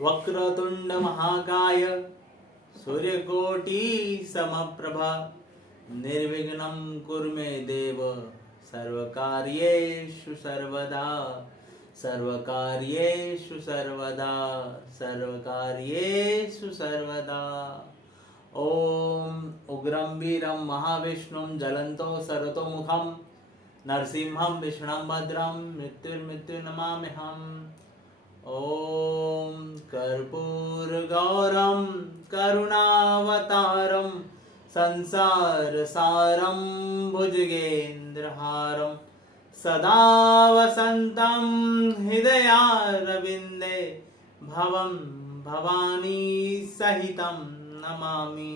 वक्रतुंड महाकाय सूर्यकोटि समप्रभा निर्विघ्नं कुरु मे देव सर्वकार्येषु सर्वदा सर्वकार्येषु सर्वदा सर्वकार्येषु सर्वदा। ओम उग्रं वीरं महाविष्णुं ज्वलन्तो सर्वतोमुखं नरसिंहं विष्णुं भद्रं मृत्युर्मृत्युर्नमाम्यहम्। ओम कर्पूरगौरं करुणावतारं संसारसारं भुजगेन्द्रहारं सदा वसन्तं हृदयारविन्दे भवं भवानी सहितं नमामि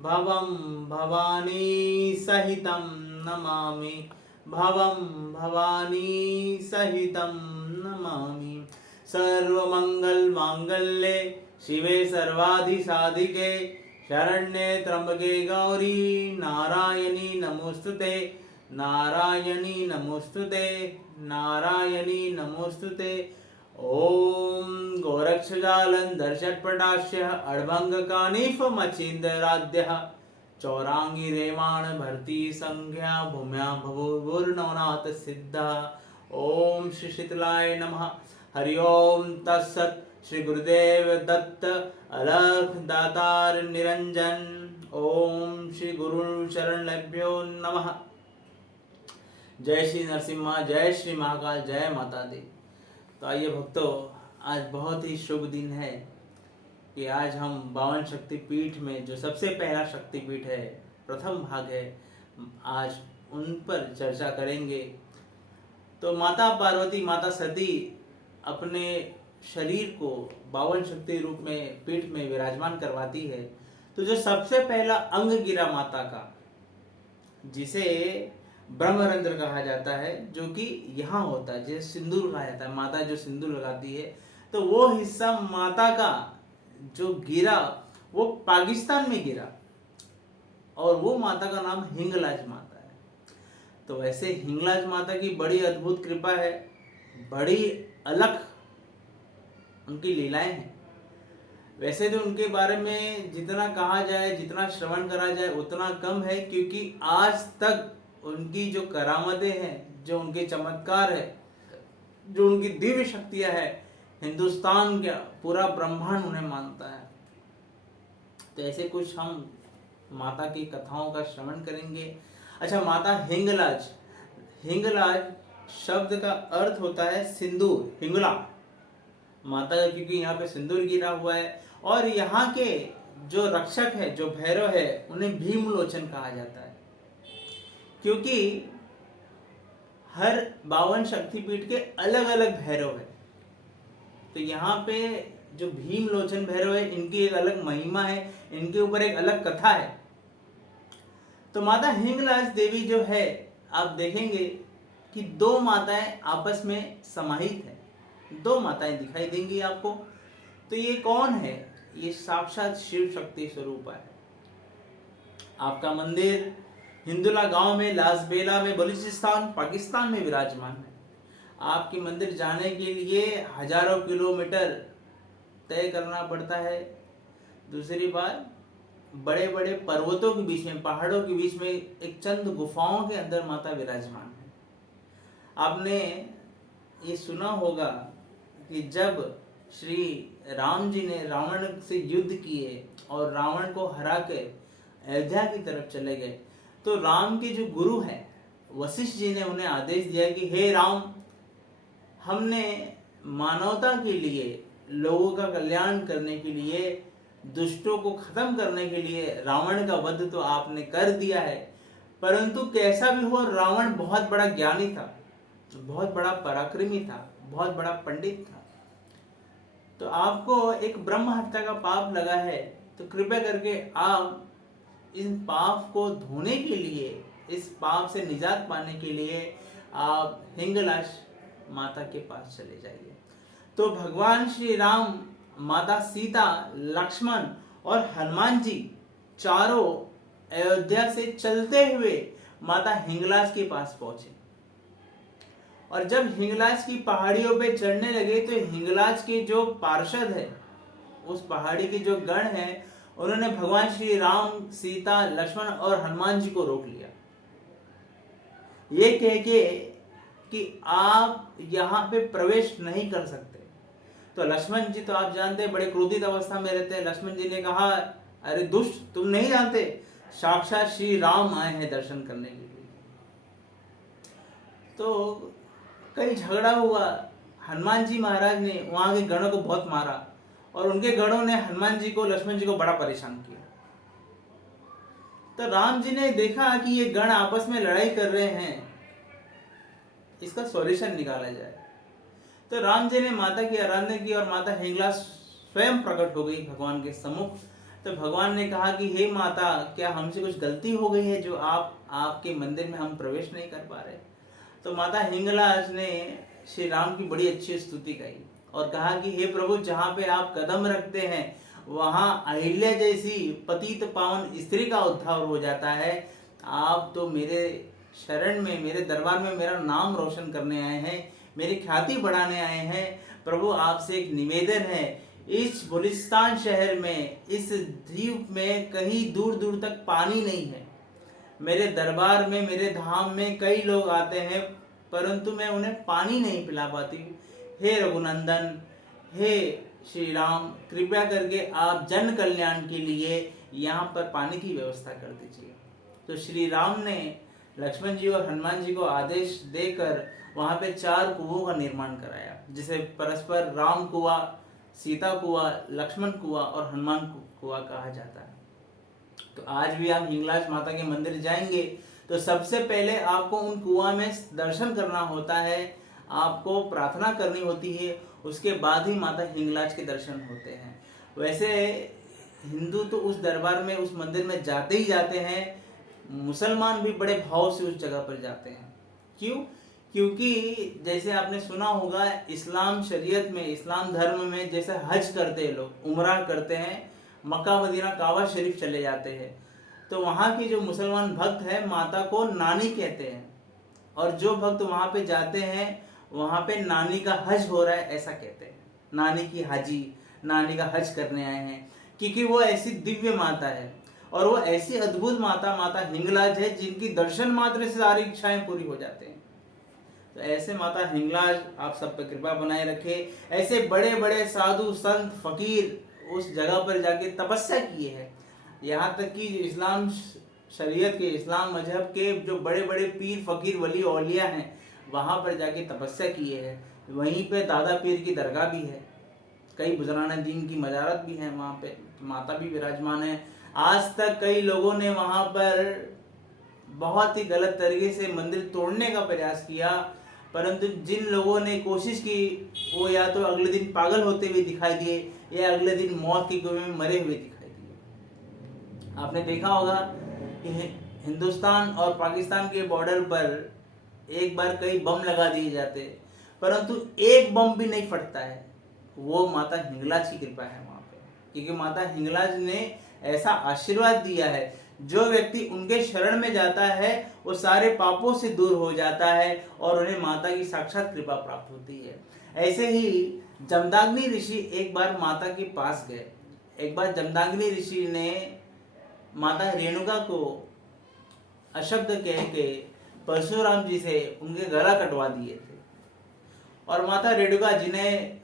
भवं भवानी सहितं नमामि भवं भवानी सहितं नमामि। सर्वमंगल मांगल्ये शिवे सर्वाधिसाधिके शरण्ये त्र्यंबके गौरी नारायणी नमोस्तुते नारायणी नमोस्तुते नारायणी नमोस्तुते। ओम गोरक्षजालंधर षट्पटाश्य अड़भंग कानिफ मचींदराद्य चौरांगी रेमाण भर्ती संज्ञा भूम्या भवुर्नवनाथ सिद्धा। ओम श्री शीतलाय नमः। हरि ओम तत्सत। श्री गुरुदेव दत्त अलख दातार निरंजन। ओम श्री गुरु शरणभ्यो नमः। जय श्री नरसिम्हा, जय श्री महाकाल, जय माता दी। तो आइए भक्तों, आज बहुत ही शुभ दिन है कि आज हम 52 शक्तिपीठ में जो सबसे पहला शक्तिपीठ है, प्रथम भाग है, आज उन पर चर्चा करेंगे। तो माता पार्वती, माता सती अपने शरीर को 52 शक्ति रूप में पीठ में विराजमान करवाती है। तो जो सबसे पहला अंग गिरा माता का, जिसे ब्रह्मरंध्र कहा जाता है, जो कि यहाँ होता है, जैसे सिंदूर कहा जाता है, माता जो सिंदूर लगाती है, तो वो हिस्सा माता का जो गिरा वो पाकिस्तान में गिरा, और वो माता का नाम हिंगलाज माता है। तो वैसे हिंगलाज माता की बड़ी अद्भुत कृपा है, बड़ी अलग उनकी लीलाएं हैं। वैसे तो उनके बारे में जितना कहा जाए, जितना श्रवण करा जाए उतना कम है, क्योंकि आज तक उनकी जो करामतें हैं, जो उनके चमत्कार है, जो उनकी दिव्य शक्तियां है, हिंदुस्तान का पूरा ब्रह्मांड उन्हें मानता है। तो ऐसे कुछ हम माता की कथाओं का श्रवण करेंगे। अच्छा, माता हिंगलाज, हिंगलाज शब्द का अर्थ होता है सिंदूर, हिंगला माता का, क्योंकि यहाँ पे सिंदूर गिरा हुआ है। और यहाँ के जो रक्षक है, जो भैरव है, उन्हें भीमलोचन कहा जाता है, क्योंकि हर 52 शक्तिपीठ के अलग अलग भैरव है। तो यहाँ पे जो भीमलोचन भैरव है, इनकी एक अलग महिमा है, इनके ऊपर एक अलग कथा है। तो माता हिंगलाज देवी जो है, आप देखेंगे कि दो माताएं आपस में समाहित है, दो माताएं दिखाई देंगी आपको। तो ये कौन है? ये साक्षात शिव शक्ति स्वरूप है। आपका मंदिर हिंदुला गांव में, लासबेला में, बलूचिस्तान, पाकिस्तान में विराजमान है। आपके मंदिर जाने के लिए हजारों किलोमीटर तय करना पड़ता है। दूसरी बात, बड़े बड़े पर्वतों के बीच में, पहाड़ों के बीच में एक चंद गुफाओं के अंदर माता विराजमान है। आपने ये सुना होगा कि जब श्री राम जी ने रावण से युद्ध किए और रावण को हरा के अयोध्या की तरफ चले गए, तो राम के जो गुरु हैं वशिष्ठ जी ने उन्हें आदेश दिया कि हे राम, हमने मानवता के लिए, लोगों का कल्याण करने के लिए, दुष्टों को खत्म करने के लिए रावण का वध तो आपने कर दिया है, परंतु कैसा भी हो, रावण बहुत बड़ा ज्ञानी था, बहुत बड़ा पराक्रमी था, बहुत बड़ा पंडित था। तो आपको एक ब्रह्म हत्या का पाप लगा है, तो कृपया करके आप इन पाप को धोने के लिए, इस पाप से निजात पाने के लिए आप हिंगलाज माता के पास चले जाइए। तो भगवान श्री राम, माता सीता, लक्ष्मण और हनुमान जी चारों अयोध्या से चलते हुए माता हिंगलाज के पास पहुंचे। और जब हिंगलाज की पहाड़ियों पे चढ़ने लगे तो हिंगलाज के जो पार्षद है, उस पहाड़ी के जो गण हैं उन्होंने भगवान श्री राम, सीता, लक्ष्मण और हनुमान जी को रोक लिया, ये कह के कि आप यहाँ पे प्रवेश नहीं कर सकते। तो लक्ष्मण जी तो आप जानते हैं बड़े क्रोधित अवस्था में रहते हैं। लक्ष्मण जी ने कहा, अरे दुष्ट, तुम नहीं जानते साक्षात श्री राम आए हैं दर्शन करने के लिए। तो कई झगड़ा हुआ, हनुमान जी महाराज ने वहां के गणों को बहुत मारा और उनके गणों ने हनुमान जी को, लक्ष्मण जी को बड़ा परेशान किया। तो राम जी ने देखा कि ये गण आपस में लड़ाई कर रहे हैं, इसका सॉल्यूशन निकाला जाए। तो राम जी ने माता की आराधना की और माता हिंगला स्वयं प्रकट हो गई भगवान के सम्मुख। तो भगवान ने कहा कि हे माता, क्या हमसे कुछ गलती हो गई है जो आपके मंदिर में हम प्रवेश नहीं कर पा रहे। तो माता हिंगलाज ने श्री राम की बड़ी अच्छी स्तुति गाई और कहा कि हे प्रभु, जहाँ पे आप कदम रखते हैं वहां अहिल्या जैसी पतित पावन स्त्री का उद्धार हो जाता है। आप तो मेरे शरण में, मेरे दरबार में मेरा नाम रोशन करने आए हैं, मेरी ख्याति बढ़ाने आए हैं। प्रभु, आपसे एक निवेदन है, इस बलुचिस्तान शहर में, इस द्वीप में कहीं दूर दूर तक पानी नहीं है। मेरे दरबार में, मेरे धाम में कई लोग आते हैं परंतु मैं उन्हें पानी नहीं पिला पाती। हे रघुनंदन, हे श्री राम, कृपया करके आप जन कल्याण के लिए यहाँ पर पानी की व्यवस्था कर दीजिए। तो श्री राम ने लक्ष्मण जी और हनुमान जी को आदेश देकर वहाँ पे 4 कुओं का निर्माण कराया, जिसे परस्पर राम कुआं, सीता कुआं, लक्ष्मण कुआं और हनुमान कुआं कहा जाता है। तो आज भी आप हिंगलाज माता के मंदिर जाएंगे तो सबसे पहले आपको उन कुआं में दर्शन करना होता है, आपको प्रार्थना करनी होती है, उसके बाद ही माता हिंगलाज के दर्शन होते हैं। वैसे हिंदू तो उस दरबार में, उस मंदिर में जाते ही जाते हैं, मुसलमान भी बड़े भाव से उस जगह पर जाते हैं। क्यों? क्योंकि जैसे आपने सुना होगा इस्लाम शरीयत में, इस्लाम धर्म में जैसे हज करते हैं लोग, उम्रा करते हैं, मक्का मदीना काबा शरीफ चले जाते हैं, तो वहाँ के जो मुसलमान भक्त हैं माता को नानी कहते हैं, और जो भक्त वहाँ पे जाते हैं वहाँ पे नानी का हज हो रहा है ऐसा कहते हैं। नानी की हाजी, नानी का हज करने आए हैं, क्योंकि वो ऐसी दिव्य माता है और वो ऐसी अद्भुत माता, माता हिंगलाज है, जिनकी दर्शन मात्र से सारी इच्छाएं पूरी हो जाते हैं। तो ऐसे माता हिंगलाज आप सब पर कृपा बनाए रखे। ऐसे बड़े बड़े साधु संत फकीर उस जगह पर जाके तपस्या किए हैं। यहाँ तक कि इस्लाम शरीयत के, इस्लाम मजहब के जो बड़े बड़े पीर फकीर वली औलिया हैं वहाँ पर जाके तपस्या किए हैं। वहीं पे दादा पीर की दरगाह भी है, कई बुज़ुर्गान दीन की मजारत भी है, वहाँ पे माता भी विराजमान है। आज तक कई लोगों ने वहाँ पर बहुत ही गलत तरीके से मंदिर तोड़ने का प्रयास किया, परंतु जिन लोगों ने कोशिश की वो या तो अगले दिन पागल होते हुए दिखाई दिए या अगले दिन मौत के कुएं में मरे हुए दिखाई दिए। आपने देखा होगा कि हिंदुस्तान और पाकिस्तान के बॉर्डर पर एक बार कई बम लगा दिए जाते, परंतु एक बम भी नहीं फटता है। वो माता हिंगलाज की कृपा है वहाँ पे, क्योंकि माता हिंगलाज ने ऐसा आशीर्वाद दिया है, जो व्यक्ति उनके शरण में जाता है वो सारे पापों से दूर हो जाता है और उन्हें माता की साक्षात कृपा प्राप्त होती है। ऐसे ही जमदाग्नि ऋषि एक बार माता के पास गए। एक बार जमदाग्नि ऋषि ने माता रेणुका को अशब्द कह के परशुराम जी से उनके गला कटवा दिए थे। और माता रेणुका, जिन्हें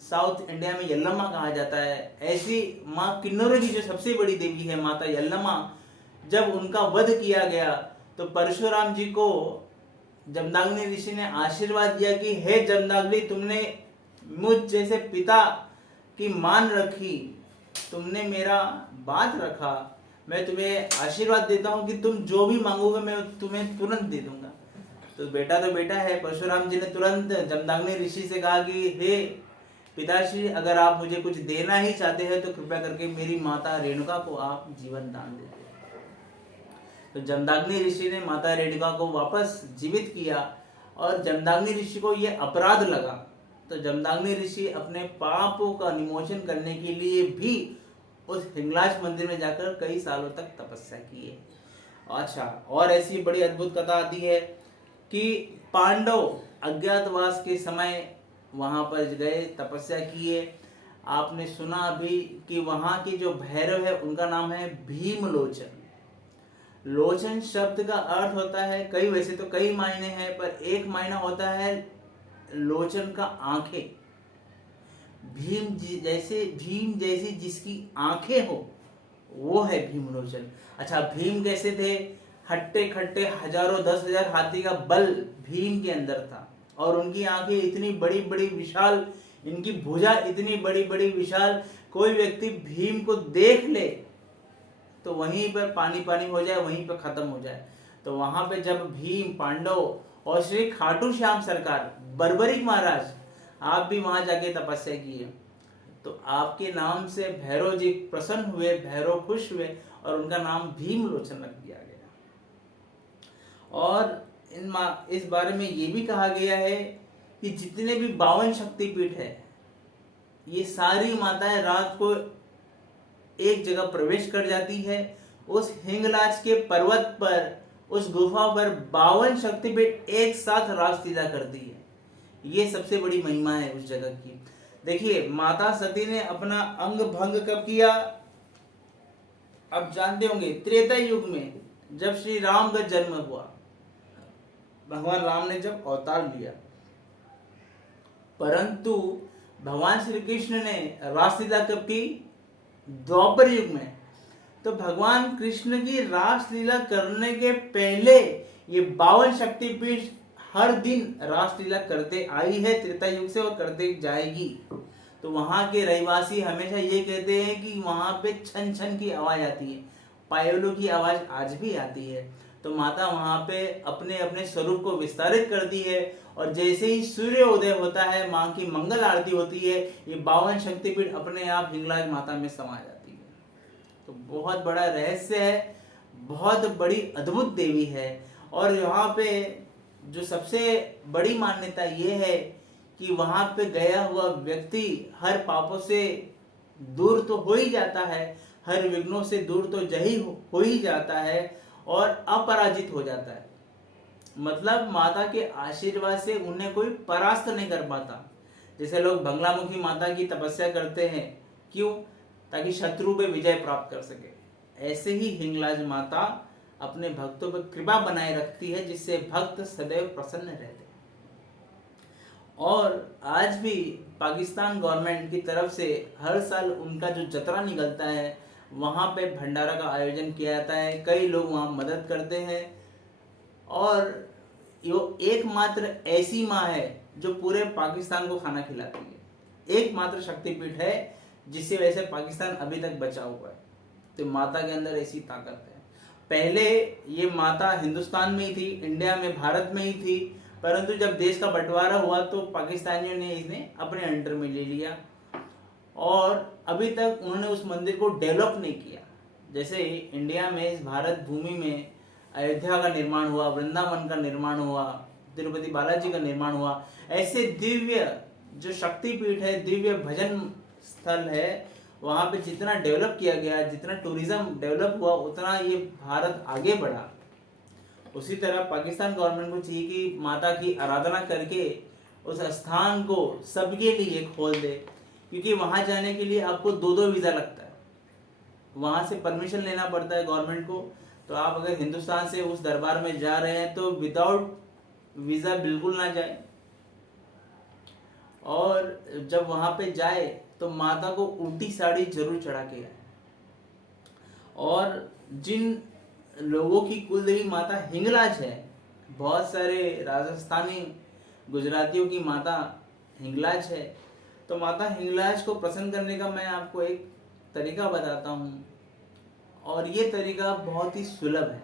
साउथ इंडिया में यल्लम्मा कहा जाता है, ऐसी माँ किन्नौर की जो सबसे बड़ी देवी है माता यल्लम्मा, जब उनका वध किया गया तो परशुराम जी को जमदाग्नि ऋषि ने आशीर्वाद दिया कि हे जमदाग्नि, तुमने मुझ जैसे पिता की मान रखी, तुमने मेरा बात रखा, मैं तुम्हें आशीर्वाद देता हूँ कि तुम जो भी मांगोगे मैं तुम्हें तुरंत दे दूंगा। तो बेटा है। परशुराम जी ने तुरंत जमदाग्नि ऋषि से कहा कि हे पिताश्री, अगर आप मुझे कुछ देना ही चाहते हैं तो कृपया करके मेरी माता रेणुका को आप जीवन दान दे दें। तो जमदाग्नि ऋषि ने माता रेणुका को वापस जीवित किया और जमदाग्नि ऋषि को यह अपराध लगा। तो जमदाग्नि ऋषि अपने पापों का निमोचन करने के लिए भी उस हिंगलाज मंदिर में जाकर कई सालों तक तपस्या की है। अच्छा, और ऐसी बड़ी अद्भुत कथा आती है कि पांडव अज्ञातवास के समय वहां पर गए, तपस्या किए। आपने सुना अभी कि वहाँ के जो भैरव है उनका नाम है भीमलोचन। लोचन शब्द का अर्थ होता है कई, वैसे तो कई मायने हैं, पर एक मायना होता है लोचन का आंखें। भीम जैसी जिसकी आंखें हो वो है भीमलोचन। अच्छा, भीम कैसे थे? हट्टे खट्टे हजारों 10,000 हाथी का बल भीम के अंदर था, और उनकी आंखें इतनी बड़ी बड़ी विशाल, इनकी भुजा इतनी बड़ी बड़ी विशाल, कोई व्यक्ति भीम को देख ले तो वहीं पर पानी पानी हो जाए, वहीं पर खत्म हो जाए। तो वहां पे जब भीम, पांडव और श्री खाटू श्याम सरकार, बर्बरिक महाराज, आप भी वहां जाके तपस्या किए, तो आपके नाम से भैरव जी प्रसन्न हुए, भैरव खुश हुए और उनका नाम भीमलोचन रख दिया गया। और इस बारे में ये भी कहा गया है कि जितने भी 52 शक्तिपीठ है, ये सारी माताएं रात को एक जगह प्रवेश कर जाती है। उस हिंगलाज के पर्वत पर, उस गुफा पर 52 शक्तिपीठ एक साथ रासलीला करती है। ये सबसे बड़ी महिमा है उस जगह की। देखिए, माता सती ने अपना अंग भंग कब किया? अब जानते होंगे, त्रेता युग में, जब श्री राम का जन्म हुआ, भगवान राम ने जब अवतार लिया। परंतु भगवान श्री कृष्ण ने रासलीला कब की? द्वापर युग में। तो भगवान कृष्ण की रासलीला करने के पहले ये 52 शक्तिपीठ हर दिन रासलीला करते आई है त्रेता युग से, और करते जाएगी। तो वहां के रहवासी हमेशा ये कहते हैं कि वहां पे छन छन की आवाज आती है, पायलों की आवाज आज भी आती है। तो माता वहां पे अपने अपने स्वरूप को विस्तारित करती है, और जैसे ही सूर्य उदय होता है, माँ की मंगल आरती होती है, ये 52 शक्तिपीठ अपने आप हिंगलाज माता में समा जाती है। तो बहुत बड़ा रहस्य है, बहुत बड़ी अद्भुत देवी है। और यहाँ पे जो सबसे बड़ी मान्यता ये है कि वहां पे गया हुआ व्यक्ति हर पापों से दूर तो हो ही जाता है, हर विघ्नों से दूर तो हो ही जाता है, और अपराजित हो जाता है। मतलब माता के आशीर्वाद से उन्हें कोई परास्त नहीं कर पाता। जैसे लोग बंगलामुखी माता की तपस्या करते हैं, क्यों? ताकि शत्रु पे विजय प्राप्त कर सके। ऐसे ही हिंगलाज माता अपने भक्तों पर कृपा बनाए रखती है, जिससे भक्त सदैव प्रसन्न रहते हैं। और आज भी पाकिस्तान गवर्नमेंट की तरफ से हर साल उनका जो जतरा निकलता है, वहाँ पे भंडारा का आयोजन किया जाता है। कई लोग वहाँ मदद करते हैं, और यो एकमात्र ऐसी माँ है जो पूरे पाकिस्तान को खाना खिलाती है। एकमात्र शक्तिपीठ है जिससे वैसे पाकिस्तान अभी तक बचा हुआ है। तो माता के अंदर ऐसी ताकत है। पहले ये माता हिंदुस्तान में ही थी, इंडिया में, भारत में ही थी, परंतु जब देश का बंटवारा हुआ तो पाकिस्तानियों ने इन्हें अपने अंडर में ले लिया, और अभी तक उन्होंने उस मंदिर को डेवलप नहीं किया। जैसे इंडिया में, इस भारत भूमि में अयोध्या का निर्माण हुआ, वृंदावन का निर्माण हुआ, तिरुपति बालाजी का निर्माण हुआ, ऐसे दिव्य जो शक्तिपीठ है, दिव्य भजन स्थल है, वहाँ पे जितना डेवलप किया गया, जितना टूरिज्म डेवलप हुआ, उतना ये भारत आगे बढ़ा। उसी तरह पाकिस्तान गवर्नमेंट को चाहिए कि माता की आराधना करके उस स्थान को सबके लिए खोल दे, क्योंकि वहाँ जाने के लिए आपको 2-2 वीज़ा लगता है, वहाँ से परमिशन लेना पड़ता है गवर्नमेंट को। तो आप अगर हिंदुस्तान से उस दरबार में जा रहे हैं तो विदाउट वीज़ा बिल्कुल ना जाए। और जब वहाँ पे जाए तो माता को उल्टी साड़ी जरूर चढ़ा के आए। और जिन लोगों की कुलदेवी माता हिंगलाज है, बहुत सारे राजस्थानी गुजरातियों की माता हिंगलाज है, तो माता हिंगलाज को प्रसन्न करने का मैं आपको एक तरीका बताता हूँ, और ये तरीका बहुत ही सुलभ है।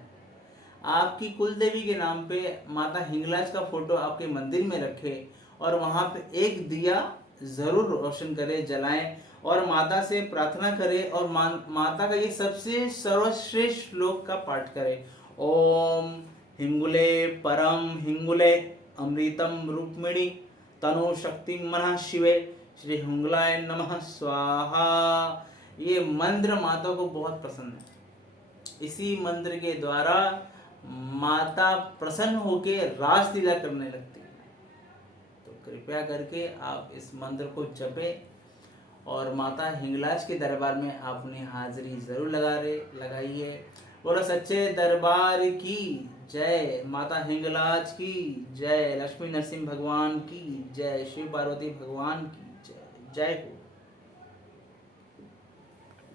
आपकी कुलदेवी के नाम पे माता हिंगलाज का फोटो आपके मंदिर में रखें, और वहाँ पे एक दिया जरूर रोशन करें, जलाएं, और माता से प्रार्थना करें, और माता का ये सबसे सर्वश्रेष्ठ श्लोक का पाठ करें। ओम हिंगुले परम हिंगुले अमृतम रूक्मिणी तनु शक्ति मनः शिवे श्री हिंगलाय नमः स्वाहा। ये मंत्र माता को बहुत पसंद है। इसी मंत्र के द्वारा माता प्रसन्न होके रासलीला करने लगती है। तो कृपया करके आप इस मंत्र को जपें, और माता हिंगलाज के दरबार में आपने हाजिरी ज़रूर लगाइए। बोलो सच्चे दरबार की जय, माता हिंगलाज की जय, लक्ष्मी नरसिंह भगवान की जय, शिव पार्वती भगवान की जय। जय हो।